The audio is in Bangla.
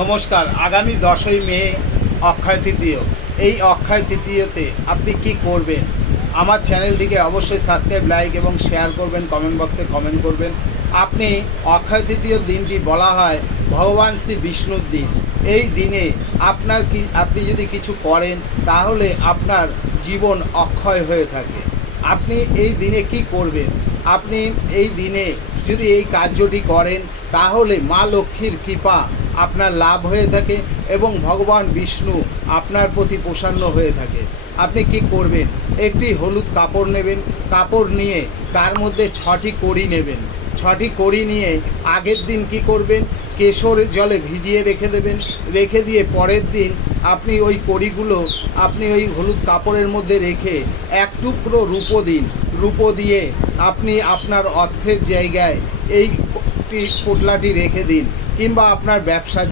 নমস্কার। আগামী 10ই মে অক্ষয় তৃতীয়। এই অক্ষয় তৃতীয়তে আপনি কি করবেন? আমার চ্যানেলটিকে অবশ্যই সাবস্ক্রাইব, লাইক এবং শেয়ার করবেন, কমেন্ট বক্সে কমেন্ট করবেন। আপনি অক্ষয় তৃতীয় দিনটি বলা হয় ভগবান শ্রী বিষ্ণুর দিন। এই দিনে আপনি যদি কিছু করেন তাহলে আপনার জীবন অক্ষয় হয়ে থাকে। আপনি এই দিনে কি করবেন? আপনি এই দিনে যদি এই কার্যটি করেন তাহলে মা লক্ষ্মীর কৃপা আপনার লাভ হয়ে থাকে এবং ভগবান বিষ্ণু আপনার প্রতি প্রসন্ন হয়ে থাকে। আপনি কি করবেন? একটি হলুদ কাপড় নেবেন। কাপড় নিয়ে তার মধ্যে 6টি কড়ি নেবেন। 6টি কড়ি নিয়ে আগের দিন কি করবেন? কেশর জলে ভিজিয়ে রেখে দেবেন। রেখে দিয়ে পরের দিন আপনি ওই কড়িগুলো আপনি ওই হলুদ কাপড়ের মধ্যে রেখে এক টুকরো রূপো দিন। রূপো দিয়ে আপনি আপনার অর্থের জায়গায় এই পোটলাটি রেখে দিন, কিংবা আপনার ব্যবসা